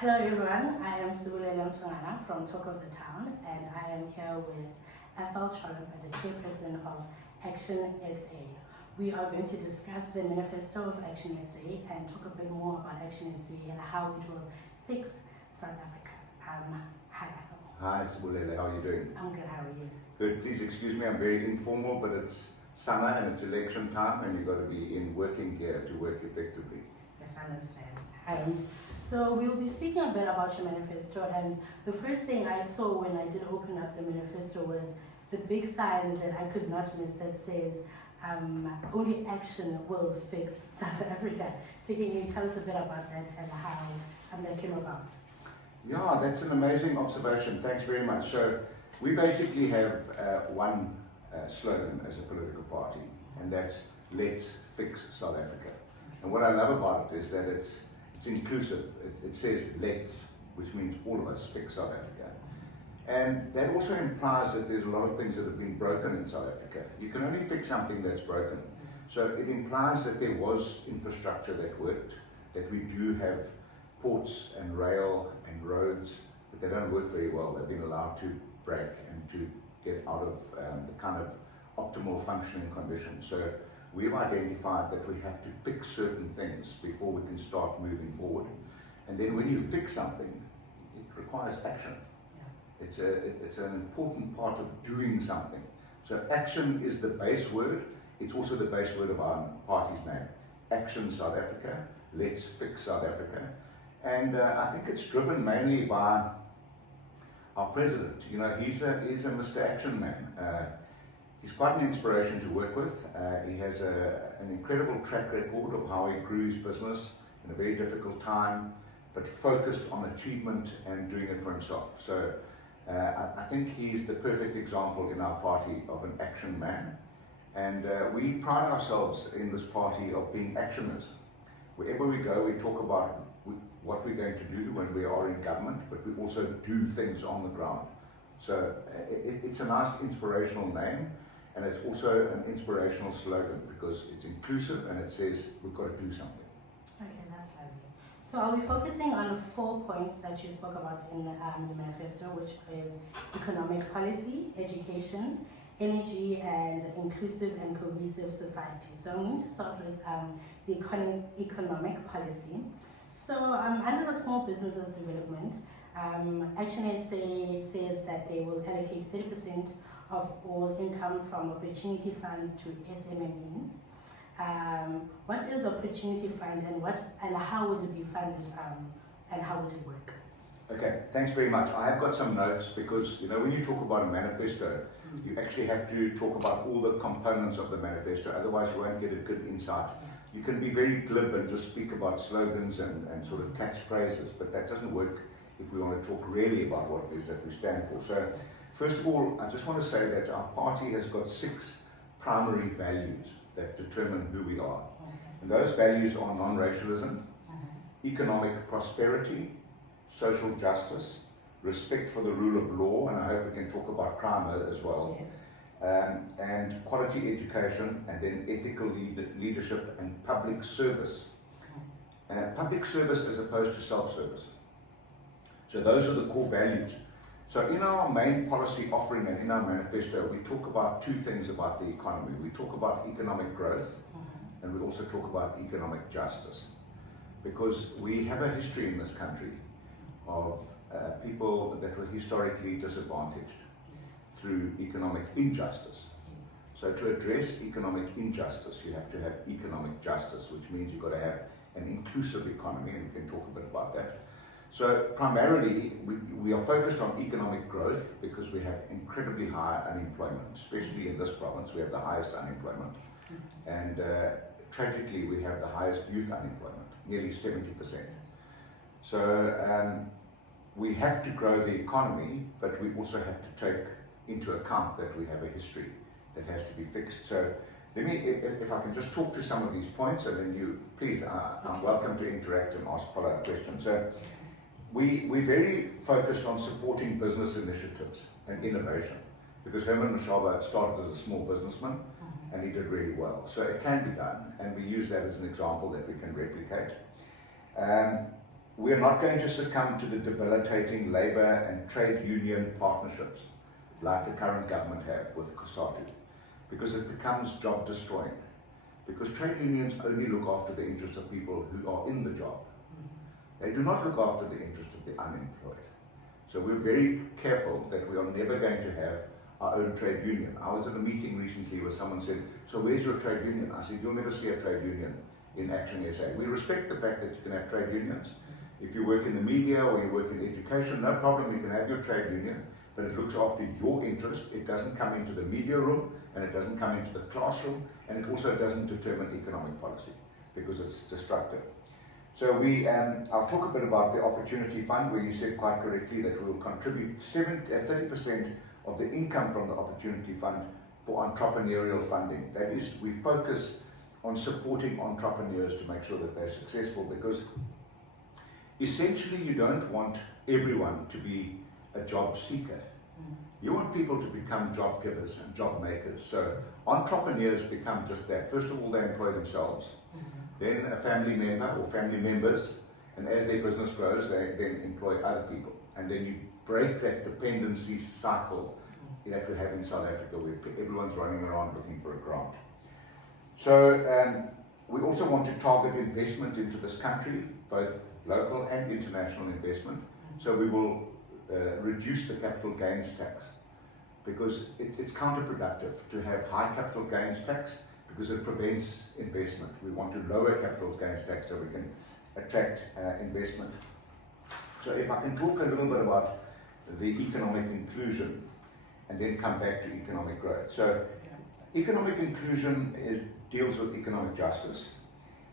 Hello everyone, I am Sibulele Mtongana from Talk of the Town, and I am here with Athol, Trollip, the chairperson of ActionSA. We are going to discuss the manifesto of ActionSA and talk a bit more about ActionSA and how it will fix South Africa. Hi Athol. Hi Sibulele, how are you doing? I'm good, how are you? Good, please excuse me, I'm very informal, but it's summer and it's election time and you've got to be in working gear to work effectively. Yes, I understand. So we'll be speaking a bit about your manifesto, and the first thing I saw when I did open up the manifesto was the big sign that I could not miss that says only action will fix South Africa. So can you tell us a bit about that and how that came about? Yeah, that's an amazing observation, thanks very much. So we basically have one slogan as a political party, and that's let's fix South Africa. And what I love about it is that it's inclusive. It says let's, which means all of us fix South Africa. And that also implies that there's a lot of things that have been broken in South Africa. You can only fix something that's broken. So it implies that there was infrastructure that worked, that we do have ports and rail and roads, but they don't work very well. They've been allowed to break and to get out of the kind of optimal functioning conditions. So we've identified that we have to fix certain things before we can start moving forward. And then when you fix something, it requires action. Yeah. It's an important part of doing something. So action is the base word. It's also the base word of our party's name. Action South Africa, let's fix South Africa. And I think it's driven mainly by our president. You know, he's a Mr. Action Man. He's quite an inspiration to work with. He has an incredible track record of how he grew his business in a very difficult time, but focused on achievement and doing it for himself. So I think he's the perfect example in our party of an action man. And we pride ourselves in this party of being actioners. Wherever we go, we talk about what we're going to do when we are in government, but we also do things on the ground. So it's a nice inspirational name. And it's also an inspirational slogan because it's inclusive and it says we've got to do something. Okay, that's lovely. So I'll be focusing on 4 points that you spoke about in the manifesto, which is economic policy, education, energy, and inclusive and cohesive society. So I'm going to start with the economic policy. So under the small businesses development, ActionSA says that they will allocate 30% of all income from opportunity funds to SMMEs. What is the opportunity fund and how would it be funded and how would it work? Okay, thanks very much. I have got some notes because, you know, when you talk about a manifesto, you actually have to talk about all the components of the manifesto, otherwise you won't get a good insight. You can be very glib and just speak about slogans and sort of catchphrases, but that doesn't work if we want to talk really about what it is that we stand for. So, first of all, I just want to say that our party has got 6 primary values that determine who we are. And those values are non-racialism, economic prosperity, social justice, respect for the rule of law, and I hope we can talk about crime as well, and quality education, and then ethical leadership and public service. Public service as opposed to self-service. So those are the core values. So in our main policy offering and in our manifesto, we talk about 2 things about the economy. We talk about economic growth and we also talk about economic justice. Because we have a history in this country of people that were historically disadvantaged through economic injustice. So to address economic injustice, you have to have economic justice, which means you've got to have an inclusive economy, and we can talk a bit about that. So primarily, we are focused on economic growth because we have incredibly high unemployment, especially in this province. We have the highest unemployment. And tragically, we have the highest youth unemployment, nearly 70%. So we have to grow the economy, but we also have to take into account that we have a history that has to be fixed. So let me, if I can just talk to some of these points, and then you, please, I'm welcome to interact and ask follow-up questions. So we're very focused on supporting business initiatives and innovation because Herman Mashaba started as a small businessman and he did really well. So it can be done, and we use that as an example that we can replicate. we are not going to succumb to the debilitating labour and trade union partnerships like the current government have with COSATU, because it becomes job destroying. Because trade unions only look after the interests of people who are in the job. They do not look after the interests of the unemployed. So we're very careful that we are never going to have our own trade union. I was at a meeting recently where someone said, so where's your trade union? I said, you'll never see a trade union in ActionSA. We respect the fact that you can have trade unions. If you work in the media or you work in education, no problem, you can have your trade union, but it looks after your interest. It doesn't come into the media room, and it doesn't come into the classroom, and it also doesn't determine economic policy because it's destructive. So I'll talk a bit about the Opportunity Fund, where you said quite correctly that we will contribute 30% of the income from the Opportunity Fund for entrepreneurial funding. That is, we focus on supporting entrepreneurs to make sure that they're successful, because essentially you don't want everyone to be a job seeker. You want people to become job givers and job makers. So entrepreneurs become just that. First of all, they employ themselves, then a family member or family members, and as their business grows, they then employ other people. And then you break that dependency cycle that we have in South Africa, where everyone's running around looking for a grant. So we also want to target investment into this country, both local and international investment. So we will reduce the capital gains tax, because it's counterproductive to have high capital gains tax, because it prevents investment. We want to lower capital gains tax so we can attract investment. So if I can talk a little bit about the economic inclusion and then come back to economic growth. So economic inclusion deals with economic justice.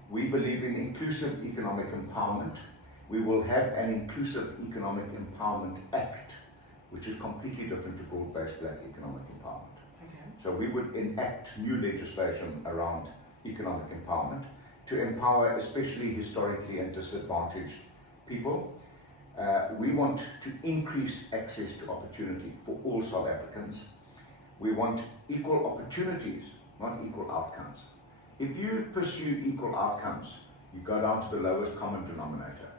We believe in inclusive economic empowerment. We will have an Inclusive Economic Empowerment Act, which is completely different to broad-based black economic empowerment. So we would enact new legislation around economic empowerment to empower especially historically and disadvantaged people. We want to increase access to opportunity for all South Africans. We want equal opportunities, not equal outcomes. If you pursue equal outcomes, you go down to the lowest common denominator.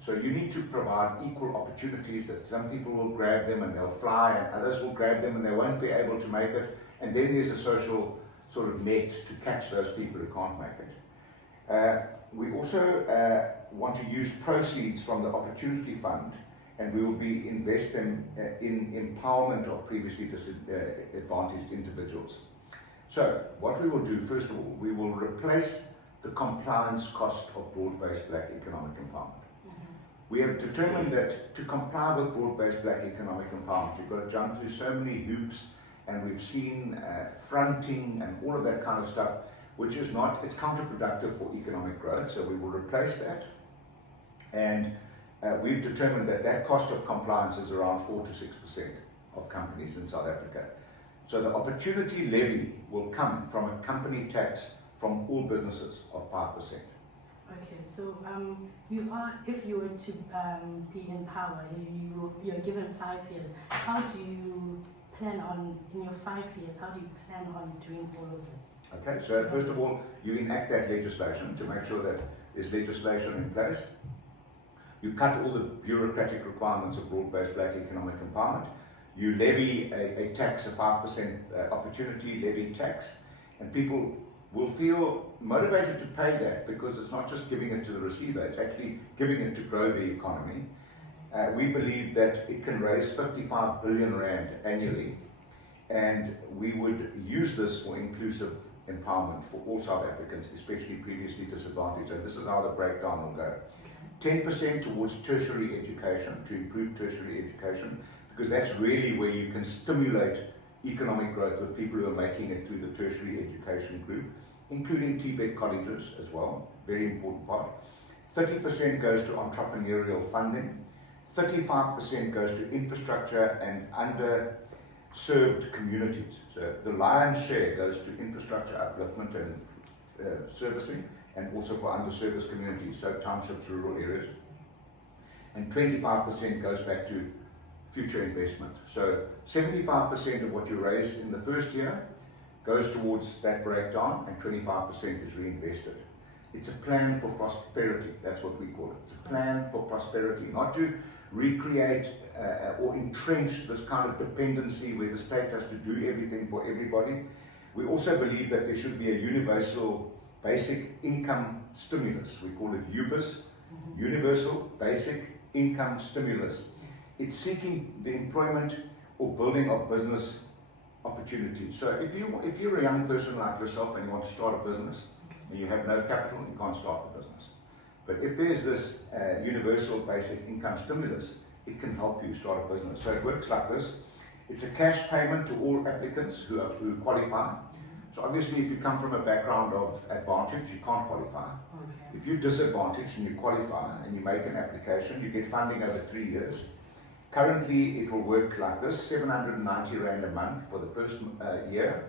So you need to provide equal opportunities, that some people will grab them and they'll fly, and others will grab them and they won't be able to make it. And then there's a social sort of net to catch those people who can't make it. We also want to use proceeds from the Opportunity Fund, and we will be investing in empowerment of previously disadvantaged individuals. So what we will do, first of all, we will replace the compliance cost of broad-based black economic empowerment. We have determined that to comply with broad-based black economic empowerment, you've got to jump through so many hoops, and we've seen fronting and all of that kind of stuff, which is not, it's counterproductive for economic growth, so we will replace that. And we've determined that that cost of compliance is around 4 to 6% of companies in South Africa. So the opportunity levy will come from a company tax from all businesses of 5%. Okay, so if you were to be in power, you're given 5 years. How do you plan on, in your 5 years, how do you plan on doing all of this? Okay, so first of all, you enact that legislation to make sure that there's legislation in place. You cut all the bureaucratic requirements of broad-based black economic empowerment. You levy a tax, a 5% opportunity levy tax, and people will feel motivated to pay that, because it's not just giving it to the receiver, it's actually giving it to grow the economy. We believe that it can raise 55 billion rand annually, and we would use this for inclusive empowerment for all South Africans, especially previously disadvantaged. And this is how the breakdown will go. 10% towards tertiary education, to improve tertiary education, because that's really where you can stimulate economic growth with people who are making it through the tertiary education group, including TVET colleges as well, very important part. 30% goes to entrepreneurial funding, 35% goes to infrastructure and underserved communities. So the lion's share goes to infrastructure upliftment and servicing, and also for underserviced communities, so townships, rural areas. And 25% goes back to future investment. So 75% of what you raise in the first year goes towards that breakdown, and 25% is reinvested. It's a plan for prosperity. That's what we call it. It's a plan for prosperity, not to recreate or entrench this kind of dependency where the state has to do everything for everybody. We also believe that there should be a universal basic income stimulus. We call it UBIS, Universal Basic Income Stimulus. It's seeking the employment or building of business opportunities. So if you're a young person like yourself and you want to start a business and you have no capital, you can't start the business. But if there's this universal basic income stimulus, it can help you start a business. So it works like this. It's a cash payment to all applicants who qualify. So obviously if you come from a background of advantage, you can't qualify. Okay. If you're disadvantaged and you qualify and you make an application, you get funding over 3 years. Currently it will work like this: 790 Rand a month for the first year.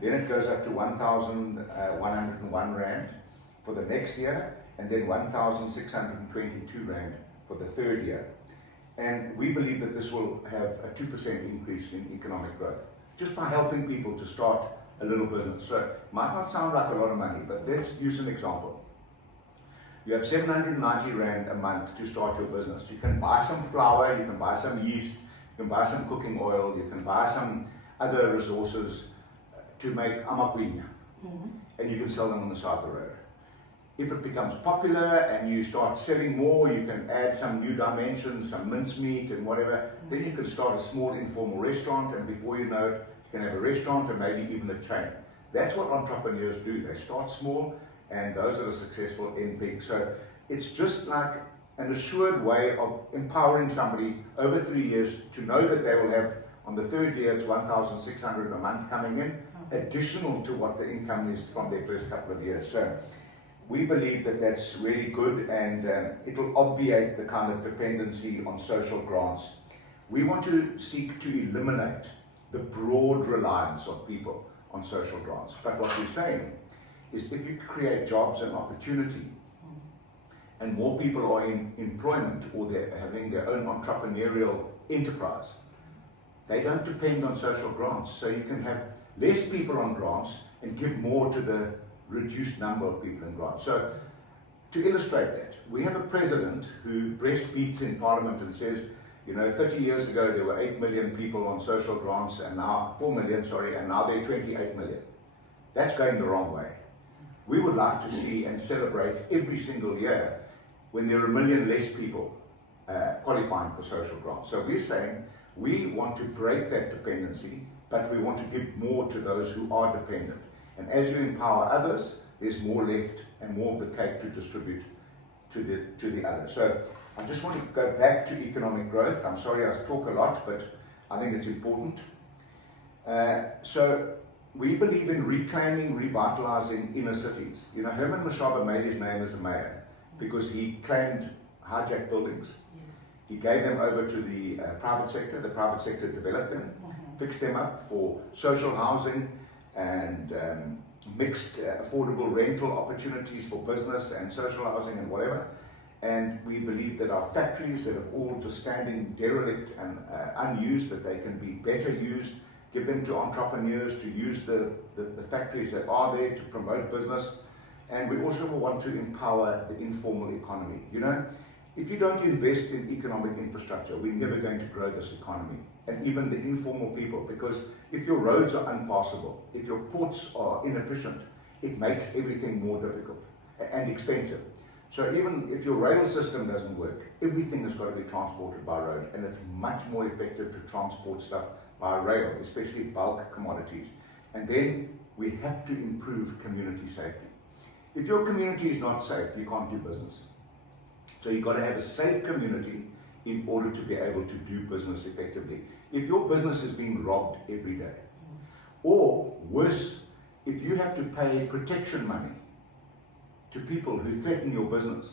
Then it goes up to 1,101 Rand for the next year, and then 1,622 Rand for the third year. And we believe that this will have a 2% increase in economic growth, just by helping people to start a little business. So it might not sound like a lot of money, but let's use an example. You have 790 Rand a month to start your business. You can buy some flour, you can buy some yeast, you can buy some cooking oil, you can buy some other resources to make amakwina, and you can sell them on the side of the road. If it becomes popular and you start selling more, you can add some new dimensions, some mincemeat and whatever, then you can start a small informal restaurant, and before you know it, you can have a restaurant and maybe even a chain. That's what entrepreneurs do. They start small, and those that are successful end big. So it's just like an assured way of empowering somebody over 3 years to know that they will have, on the third year, it's 1,600 a month coming in, additional to what the income is from their first couple of years. So we believe that that's really good, and it'll obviate the kind of dependency on social grants. We want to seek to eliminate the broad reliance of people on social grants. But what we're saying is, if you create jobs and opportunity, and more people are in employment, or they're having their own entrepreneurial enterprise, they don't depend on social grants. So you can have less people on grants and give more to the reduced number of people in grants. So to illustrate that, we have a president who breastbeats in Parliament and says, 30 years ago there were 8 million people on social grants, and now 4 million, and now there are 28 million. That's going the wrong way. We would like to see and celebrate every single year when there are 1 million less people qualifying for social grants. So we're saying we want to break that dependency, but we want to give more to those who are dependent. And as you empower others, there's more left and more of the cake to distribute to the others. So I just want to go back to economic growth. I'm sorry I talk a lot, but I think it's important. So we believe in reclaiming, revitalizing inner cities. Herman Mashaba made his name as a mayor because he claimed hijacked buildings. Yes. He gave them over to the private sector. The private sector developed them, fixed them up for social housing and mixed affordable rental opportunities for business and social housing and whatever. And we believe that our factories that are all just standing derelict and unused, that they can be better used, give them to entrepreneurs to use the factories that are there to promote business. And we also want to empower the informal economy. If you don't invest in economic infrastructure, we're never going to grow this economy, and even the informal people, because if your roads are unpassable, if your ports are inefficient, it makes everything more difficult and expensive. So even if your rail system doesn't work, everything has got to be transported by road, and it's much more effective to transport stuff by rail, especially bulk commodities. And then we have to improve community safety. If your community is not safe, you can't do business. So you've got to have a safe community in order to be able to do business effectively. If your business is being robbed every day, or worse, if you have to pay protection money to people who threaten your business,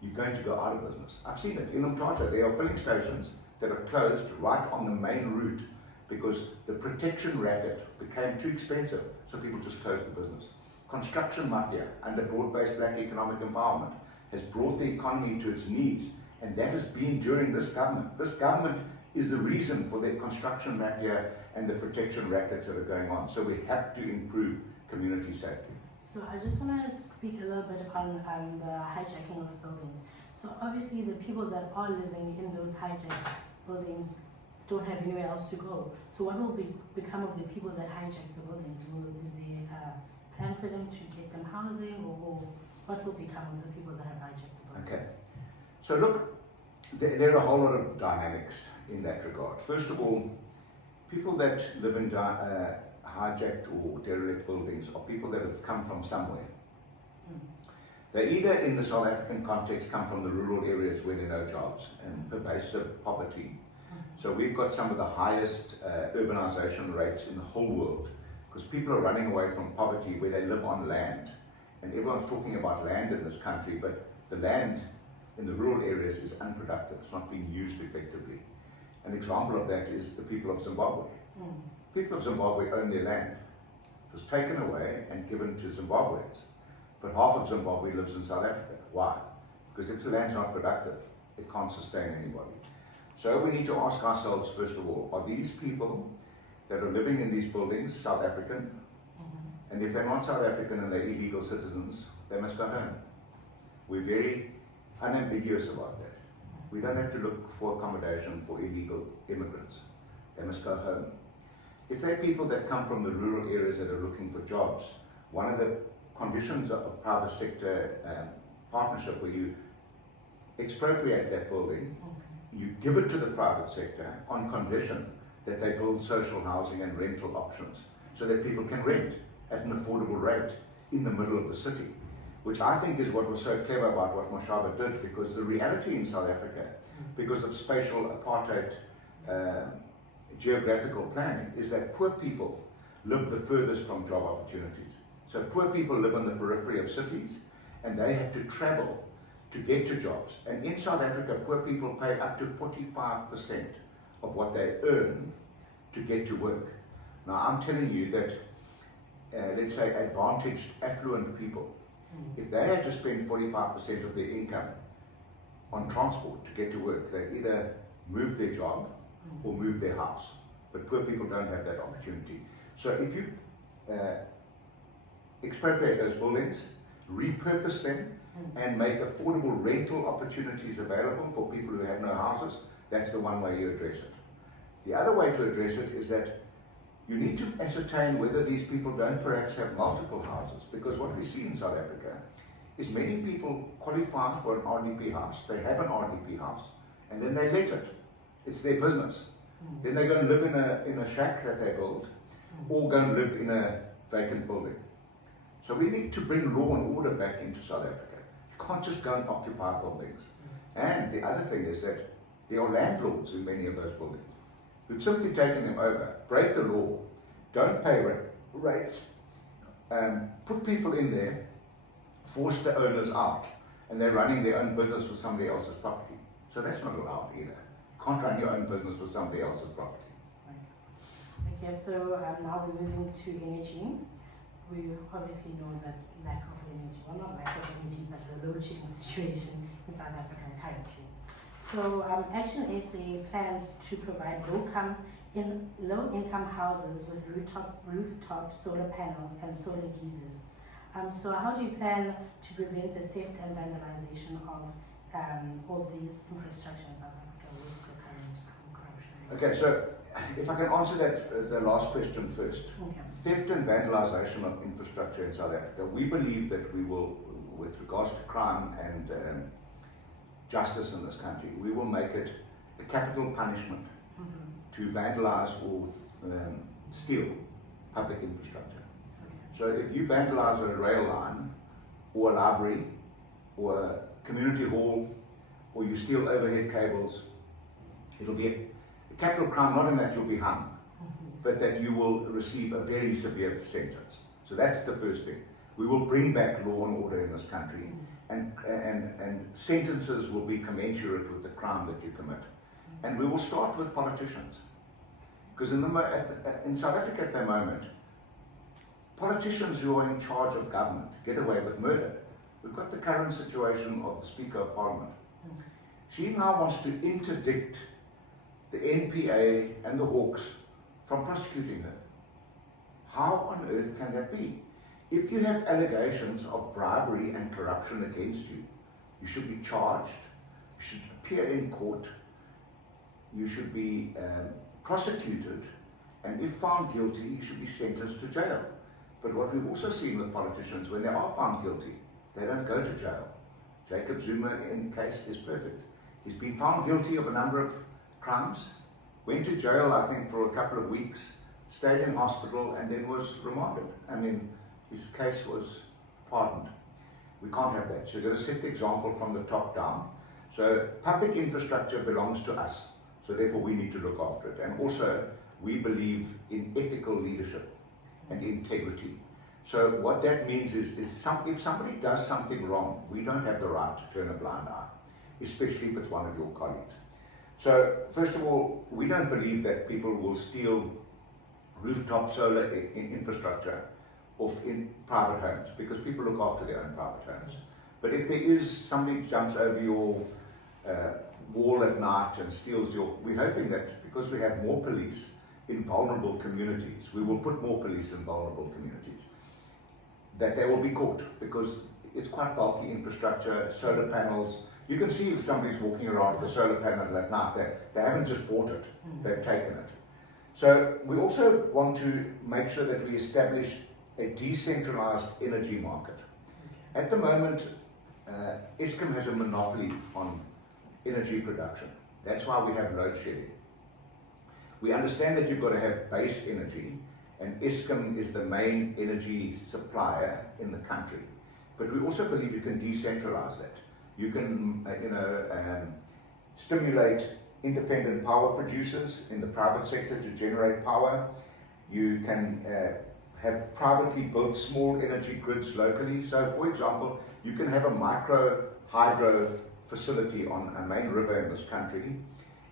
you're going to go out of business. I've seen it in Umtata. There are filling stations that are closed right on the main route because the protection racket became too expensive, so people just closed the business. Construction mafia under broad-based black economic empowerment has brought the economy to its knees, and that has been during this government. This government is the reason for the construction mafia and the protection rackets that are going on. So we have to improve community safety. So I just want to speak a little bit on the hijacking of buildings. So obviously the people that are living in those hijacked buildings don't have anywhere else to go. So what will become of the people that hijack the buildings? Is there a plan for them to get them housing, or what will become of the people that have hijacked the buildings? Okay. So look, there are a whole lot of dynamics in that regard. First of all, people that live in hijacked or derelict buildings are people that have come from somewhere. They either, in the South African context, come from the rural areas where there are no jobs and pervasive poverty. So we've got some of the highest urbanization rates in the whole world, because people are running away from poverty where they live on land. And everyone's talking about land in this country, but the land in the rural areas is unproductive. It's not being used effectively. An example of that is the people of Zimbabwe. People of Zimbabwe own their land. It was taken away and given to Zimbabweans. But half of Zimbabwe lives in South Africa. Why? Because if the land's not productive, it can't sustain anybody. So we need to ask ourselves, first of all, are these people that are living in these buildings South African? And if they're not South African and they're illegal citizens, they must go home. We're very unambiguous about that. We don't have to look for accommodation for illegal immigrants. They must go home. If they're people that come from the rural areas that are looking for jobs, one of the conditions of private sector partnership, where you expropriate that building, you give it to the private sector on condition that they build social housing and rental options so that people can rent at an affordable rate in the middle of the city, which I think is what was so clever about what Moshaba did, because the reality in South Africa, because of spatial apartheid geographical planning, is that poor people live the furthest from job opportunities. So poor people live on the periphery of cities and they have to travel to get to jobs. And in South Africa, poor people pay up to 45% of what they earn to get to work. Now I'm telling you that, let's say advantaged, affluent people, if they had to spend 45% of their income on transport to get to work, they either move their job or move their house. But poor people don't have that opportunity. So if you expropriate those buildings, repurpose them, and make affordable rental opportunities available for people who have no houses, that's the one way you address it. The other way to address it is that you need to ascertain whether these people don't perhaps have multiple houses, because what we see in South Africa is many people qualify for an RDP house, they have an RDP house, and then they let it. It's their business. Then they go and live in a shack that they build, or go and live in a vacant building. So we need to bring law and order back into South Africa. You can't just go and occupy buildings. And the other thing is that there are landlords in many of those buildings. We've simply taken them over, break the law, don't pay rates, put people in there, force the owners out, and they're running their own business with somebody else's property. So that's not allowed either. You can't run your own business with somebody else's property. Okay, so now we're moving to energy. We obviously know that lack of energy, well not lack of energy, but the load shedding situation in South Africa currently. So ActionSA plans to provide low-income houses with rooftop solar panels and solar geysers. So how do you plan to prevent the theft and vandalization of all these infrastructure in South Africa with the current corruption? Okay, so if I can answer that, the last question first. Okay. Theft and vandalization of infrastructure in South Africa. We believe that we will, with regards to crime and justice in this country, we will make it a capital punishment to vandalize or steal public infrastructure. So if you vandalize a rail line, or a library, or a community hall, or you steal overhead cables, it'll be a capital crime, not in that you'll be hung, but that you will receive a very severe sentence. So that's the first thing. We will bring back law and order in this country, and sentences will be commensurate with the crime that you commit. And we will start with politicians. Because in South Africa at the moment, politicians who are in charge of government get away with murder. We've got the current situation of the Speaker of Parliament. She now wants to interdict the NPA and the Hawks from prosecuting her. How on earth can that be? if you have allegations of bribery and corruption against you, you should be charged, you should appear in court, you should be prosecuted, and if found guilty, you should be sentenced to jail. But what we've also seen with politicians, when they are found guilty, they don't go to jail. Jacob Zuma, in case, is perfect. He's been found guilty of a number of crimes, went to jail, I think, for a couple of weeks, stayed in hospital, and then was remanded. I mean, his case was pardoned. We can't have that. So you've got to set the example from the top down. So public infrastructure belongs to us. So therefore we need to look after it. And also we believe in ethical leadership and integrity. So what that means is if somebody does something wrong, we don't have the right to turn a blind eye, especially if it's one of your colleagues. So first of all, we don't believe that people will steal rooftop solar infrastructure off in private homes, because people look after their own private homes. But if there is somebody jumps over your wall at night and steals your, we're hoping that because we have more police in vulnerable communities, we will put more police in vulnerable communities, that they will be caught, because it's quite bulky infrastructure, solar panels. You can see if somebody's walking around with a solar panel at night, they haven't just bought it, they've taken it. So we also want to make sure that we establish a decentralized energy market. At the moment, Eskom has a monopoly on energy production. That's why we have load shedding. We understand that you've got to have base energy, and Eskom is the main energy supplier in the country. But we also believe you can decentralize that. You can, stimulate independent power producers in the private sector to generate power. You can have privately built small energy grids locally. So, for example, you can have a micro hydro facility on a main river in this country,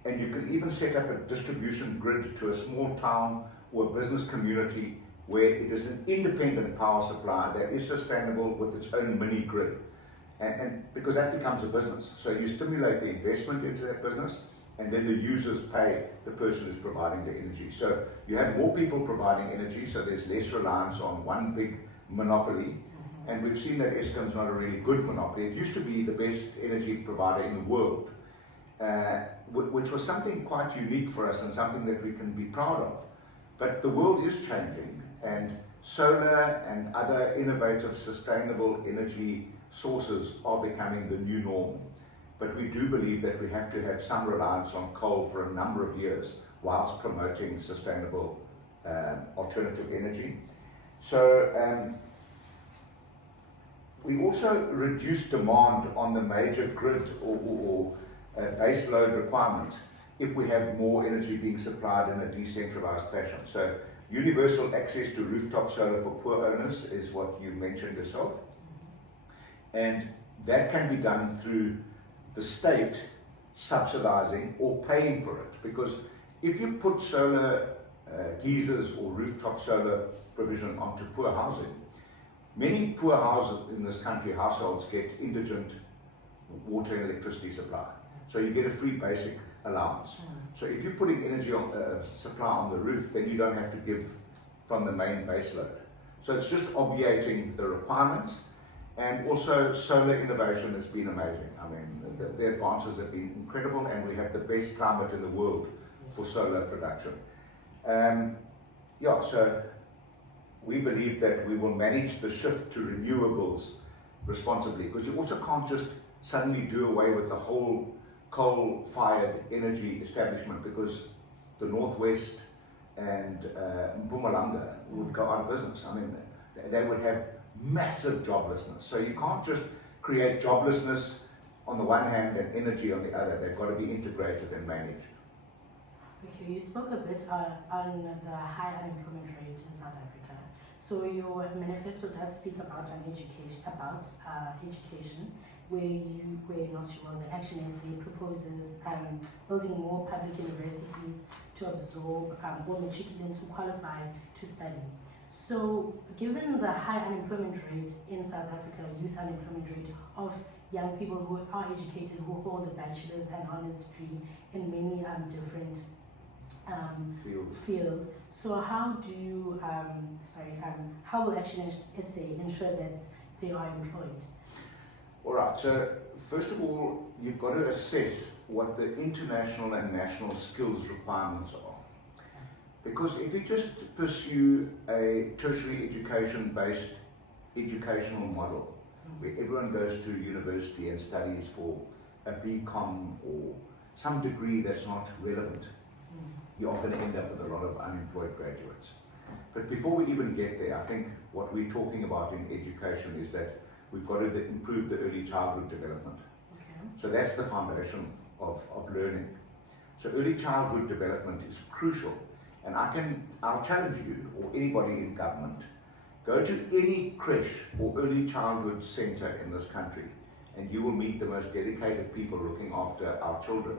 and you can even set up a distribution grid to a small town or a business community where it is an independent power supply that is sustainable with its own mini grid. And because that becomes a business. So you stimulate the investment into that business, and then the users pay the person who's providing the energy. So you have more people providing energy, so there's less reliance on one big monopoly. And we've seen that Eskom's not a really good monopoly. It used to be the best energy provider in the world, which was something quite unique for us and something that we can be proud of. But the world is changing, and solar and other innovative, sustainable energy sources are becoming the new norm. But we do believe that we have to have some reliance on coal for a number of years whilst promoting sustainable alternative energy. So we've also reduced demand on the major grid or base load requirement if we have more energy being supplied in a decentralized fashion. So universal access to rooftop solar for poor owners is what you mentioned yourself. And that can be done through the state subsidizing or paying for it. Because if you put solar geysers or rooftop solar provision onto poor housing, many poor houses in this country, households, get indigent water and electricity supply. So you get a free basic allowance. So if you're putting energy on, supply on the roof, then you don't have to give from the main base load. So it's just obviating the requirements. And also solar innovation has been amazing. I mean, the advances have been incredible, and we have the best climate in the world for solar production. So we believe that we will manage the shift to renewables responsibly, because you also can't just suddenly do away with the whole coal-fired energy establishment, because the Northwest and Mpumalanga would go out of business. I mean, they would have massive joblessness. So you can't just create joblessness on the one hand and energy on the other. They've got to be integrated and managed. Okay, you spoke a bit on the high unemployment rate in South Africa. So your manifesto does speak about education, where the ActionSA proposes building more public universities to absorb all matriculants who qualify to study. So, given the high unemployment rate in South Africa, youth unemployment rate of young people who are educated, who hold a bachelor's and honors degree in many different fields. So how do you, how will ActionSA ensure that they are employed? All right, so first of all, you've got to assess what the international and national skills requirements are. Because if you just pursue a tertiary education-based educational model, where everyone goes to university and studies for a BCom or some degree that's not relevant, you are going to end up with a lot of unemployed graduates. But before we even get there, I think what we're talking about in education is that we've got to improve the early childhood development. Okay. So that's the foundation of learning. So early childhood development is crucial. And I'll challenge you or anybody in government, go to any creche or early childhood centre in this country and you will meet the most dedicated people looking after our children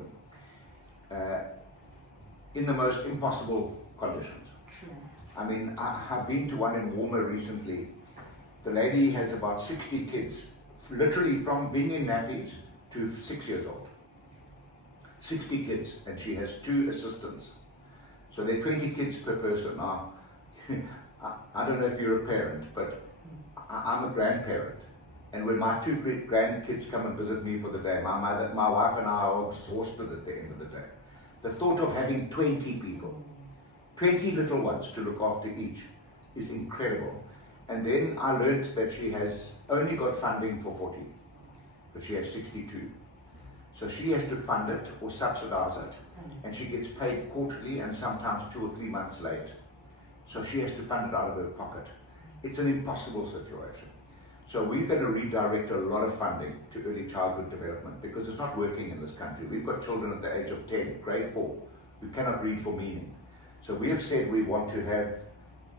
in the most impossible conditions. True. I mean, I've been to one in Walmer recently. The lady has about 60 kids, literally from being in nappies to 6 years old. 60 kids, and she has 2 assistants. So there are 20 kids per person. Now, I don't know if you're a parent, but I'm a grandparent. And when my 2 grandkids come and visit me for the day, my wife and I are exhausted at the end of the day. The thought of having 20 people, 20 little ones to look after each is incredible. And then I learned that she has only got funding for 40, but she has 62. So she has to fund it or subsidize it. And she gets paid quarterly and sometimes 2 or 3 months late. So she has to fund it out of her pocket. It's an impossible situation. So we're going to redirect a lot of funding to early childhood development because it's not working in this country. We've got children at the age of 10, grade 4, who cannot read for meaning. So we have said we want to have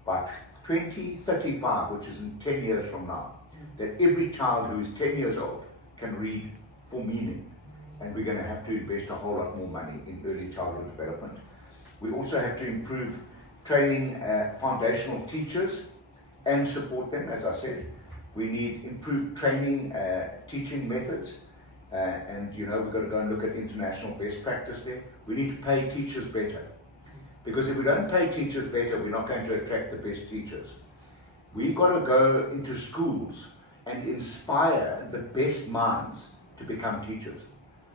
by 2035, which is in 10 years from now, that every child who is 10 years old can read for meaning. And we're going to have to invest a whole lot more money in early childhood development. We also have to improve training foundational teachers and support them, as I said. We need improved training, teaching methods, and we've got to go and look at international best practice there. We need to pay teachers better. Because if we don't pay teachers better, we're not going to attract the best teachers. We've got to go into schools and inspire the best minds to become teachers.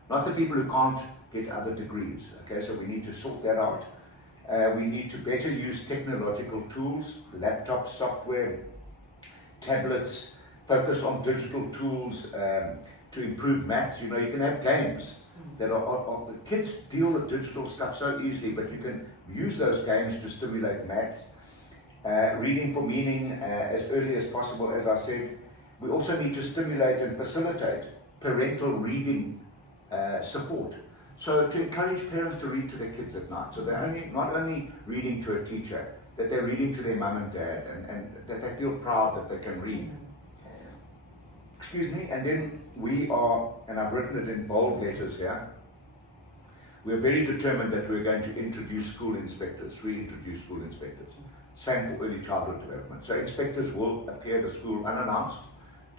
Not the people who can't get other degrees. Okay, so we need to sort that out. We need to better use technological tools, laptops, software, tablets, focus on digital tools to improve maths. You can have games that are kids deal with digital stuff so easily, but you can use those games to stimulate maths. Reading for meaning as early as possible, as I said. We also need to stimulate and facilitate parental reading support. So to encourage parents to read to their kids at night. So they're not only reading to a teacher, that they're reading to their mum and dad and that they feel proud that they can read. Excuse me, and then we are, and I've written it in bold letters here, we're very determined that we're going to reintroduce school inspectors. Same for early childhood development. So inspectors will appear at the school unannounced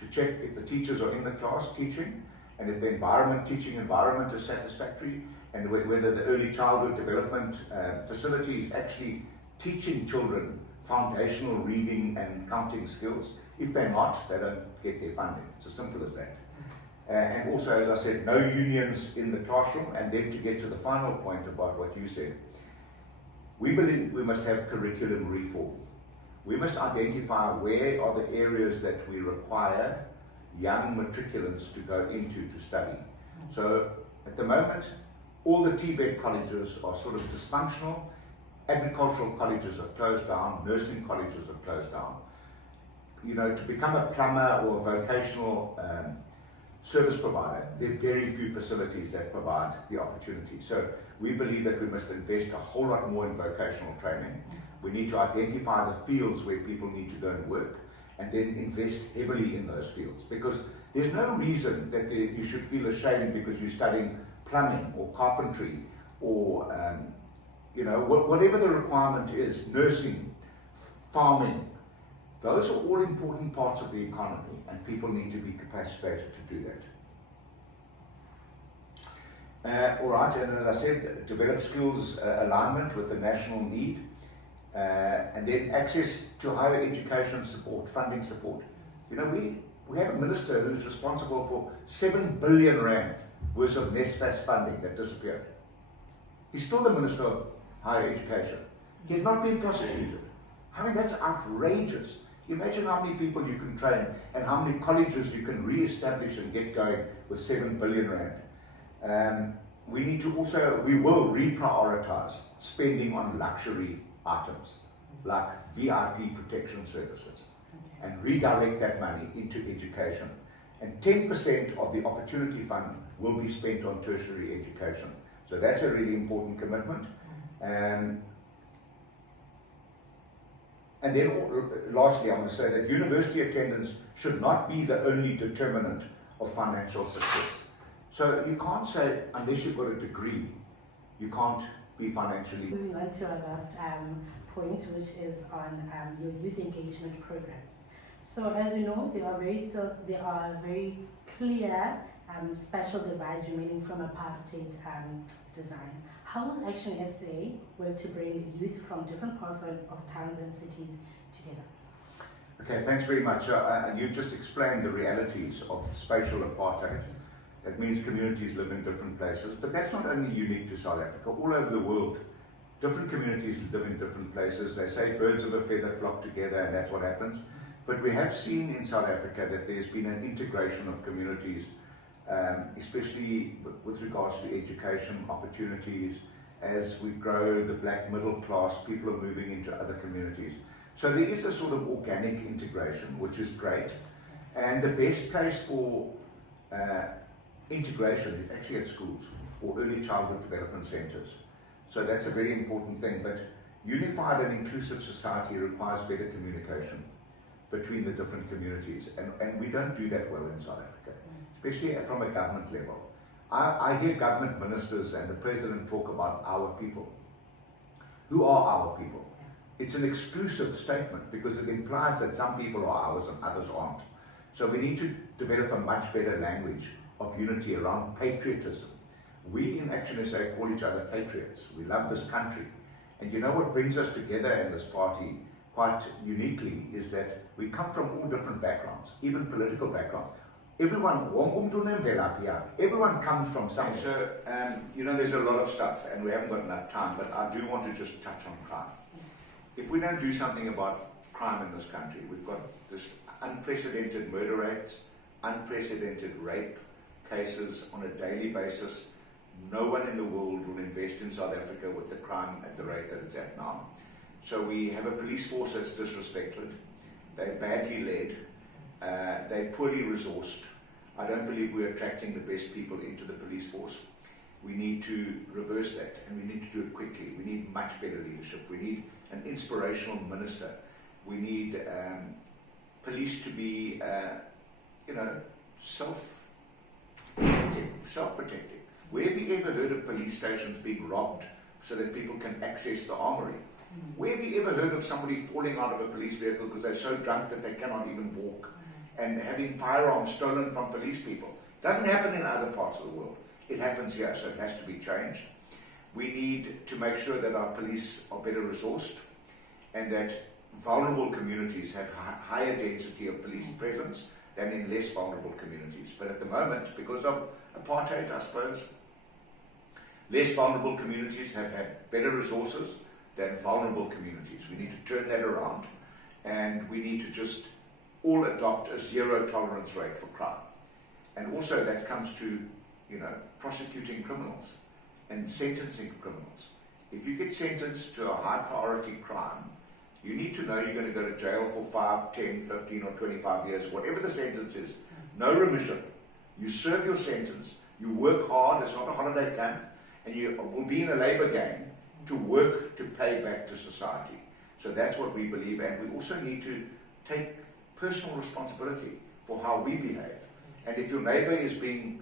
to check if the teachers are in the class teaching, and if the teaching environment is satisfactory, and whether the early childhood development facility is actually teaching children foundational reading and counting skills. If they're not, they don't get their funding. It's as simple as that. And also, as I said, no unions in the classroom. And then to get to the final point about what you said, we believe we must have curriculum reform. We must identify where are the areas that we require young matriculants to go into to study. So at the moment, all the TVET colleges are sort of dysfunctional. Agricultural colleges are closed down, nursing colleges are closed down. To become a plumber or a vocational service provider, there are very few facilities that provide the opportunity. So we believe that we must invest a whole lot more in vocational training. We need to identify the fields where people need to go and work, and then invest heavily in those fields. Because there's no reason that you should feel ashamed because you're studying plumbing or carpentry or whatever the requirement is, nursing, farming. Those are all important parts of the economy, and people need to be capacitated to do that. All right, and as I said, develop skills alignment with the national need, and then access to higher education support, funding support. You know, we have a minister who's responsible for 7 billion rand worth of NSFAS funding that disappeared. He's still the Minister of Higher Education. He has not been prosecuted. I mean, that's outrageous. Imagine how many people you can train and how many colleges you can re-establish and get going with 7 billion rand. We will reprioritize spending on luxury items like VIP protection services and redirect that money into education. And 10% of the Opportunity Fund will be spent on tertiary education. So that's a really important commitment. And then lastly, I want to say that university attendance should not be the only determinant of financial success. So you can't say, unless you've got a degree, you can't be financially. Moving on to our last point, which is on your youth engagement programs. So as we know, there are very clear spatial divides remaining from apartheid design. How will ActionSA work to bring youth from different parts of towns and cities together? Okay, thanks very much. You've just explained the realities of spatial apartheid. That means communities live in different places, but that's not only unique to South Africa. All over the world, different communities live in different places. They say birds of a feather flock together, and that's what happens. But we have seen in South Africa that there's been an integration of communities, especially with regards to education opportunities. As we grow the black middle class, people are moving into other communities. So there is a sort of organic integration, which is great. And the best place for integration is actually at schools or early childhood development centers. So that's a very important thing. But unified and inclusive society requires better communication between the different communities. And we don't do that well in South Africa, especially from a government level. I hear government ministers and the president talk about our people. Who are our people? It's an exclusive statement because it implies that some people are ours and others aren't. So we need to develop a much better language of unity around patriotism. We in ActionSA call each other patriots. We love this country. And you know what brings us together in this party quite uniquely is that we come from all different backgrounds, even political backgrounds. Everyone comes from somewhere. So, you know, there's a lot of stuff and we haven't got enough time, but I do want to just touch on crime. Yes. If we don't do something about crime in this country, we've got this unprecedented murder rates, unprecedented rape cases on a daily basis. No one in the world will invest in South Africa with the crime at the rate that it's at now. So we have a police force that's disrespected, they're badly led, they're poorly resourced. I don't believe we're attracting the best people into the police force. We need to reverse that, and we need to do it quickly. We need much better leadership. We need an inspirational minister. We need police to be, self-protecting. Where have you ever heard of police stations being robbed so that people can access the armory? Where have you ever heard of somebody falling out of a police vehicle because they're so drunk that they cannot even walk and having firearms stolen from police people? It doesn't happen in other parts of the world. It happens here, so it has to be changed. We need to make sure that our police are better resourced and that vulnerable communities have higher density of police presence than in less vulnerable communities. But at the moment, because of apartheid, I suppose, less vulnerable communities have had better resources than vulnerable communities. We need to turn that around, and we need to just all adopt a zero tolerance rate for crime. And also that comes to, prosecuting criminals and sentencing criminals. If you get sentenced to a high priority crime, you need to know you're going to go to jail for 5, 10, 15 or 25 years, whatever the sentence is. No remission. You serve your sentence, you work hard, it's not a holiday camp, and you will be in a labor gang to work to pay back to society. So that's what we believe, and we also need to take personal responsibility for how we behave. And if your neighbor is being,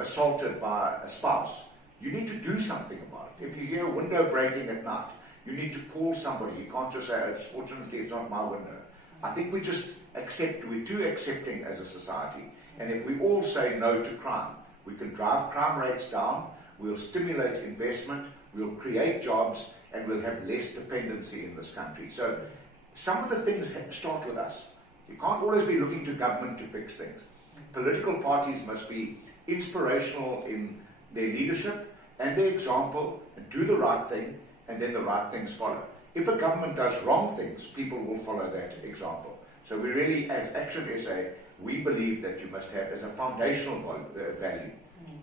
assaulted by a spouse, you need to do something about it. If you hear a window breaking at night, you need to call somebody. You can't just say, fortunately, it's not my window. I think we're too accepting as a society. And if we all say no to crime, we can drive crime rates down, we'll stimulate investment, we'll create jobs, and we'll have less dependency in this country. So some of the things start with us. You can't always be looking to government to fix things. Political parties must be inspirational in their leadership and their example, and do the right thing, and then the right things follow. If a government does wrong things, people will follow that example. So we really, as ActionSA, we believe that you must have as a foundational value,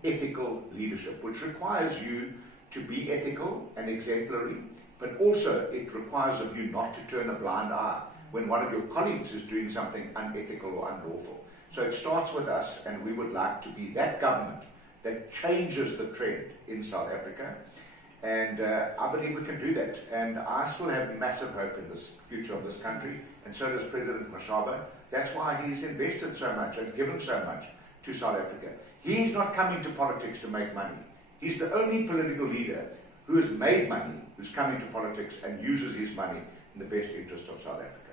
ethical leadership, which requires you to be ethical and exemplary, but also it requires of you not to turn a blind eye when one of your colleagues is doing something unethical or unlawful. So it starts with us, and we would like to be that government that changes the trend in South Africa. And I believe we can do that. And I still have massive hope in this future of this country, and so does President Mashaba. That's why he's invested so much and given so much to South Africa. He's not coming to politics to make money. He's the only political leader who has made money, who's coming to politics and uses his money in the best interest of South Africa.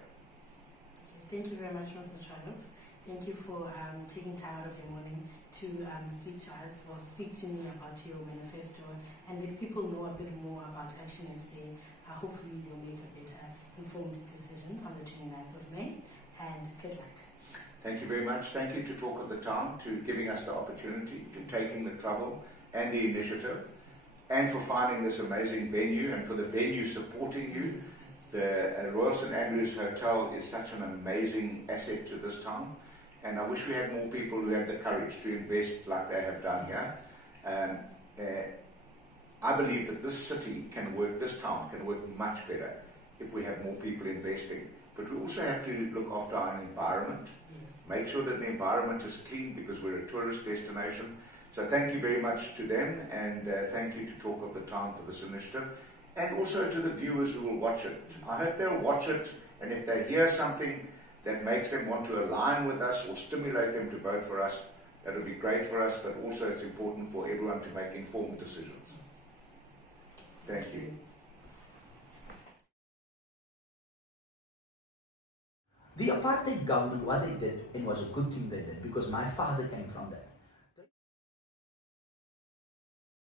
Thank you very much, Mr. Trollip. Thank you for taking time out of your morning to speak to us, or speak to me about your manifesto, and let people know a bit more about ActionSA. Hopefully they'll make a better informed decision on the 29th of May, and good luck. Thank you very much. Thank you to Talk of the Town, to giving us the opportunity, to taking the trouble and the initiative, and for finding this amazing venue, and for the venue supporting you. The Royal St Andrews Hotel is such an amazing asset to this town, and I wish we had more people who had the courage to invest like they have done here. I believe that this city can work, this town can work much better if we have more people investing. But we also have to look after our environment, make sure that the environment is clean, because we're a tourist destination. So thank you very much to them, and thank you to Talk of the Town for this initiative, and also to the viewers who will watch it. I hope they'll watch it, and if they hear something that makes them want to align with us or stimulate them to vote for us, that would be great for us, but also it's important for everyone to make informed decisions. Thank you. The apartheid government, what they did, and was a good thing they did, because my father came from that.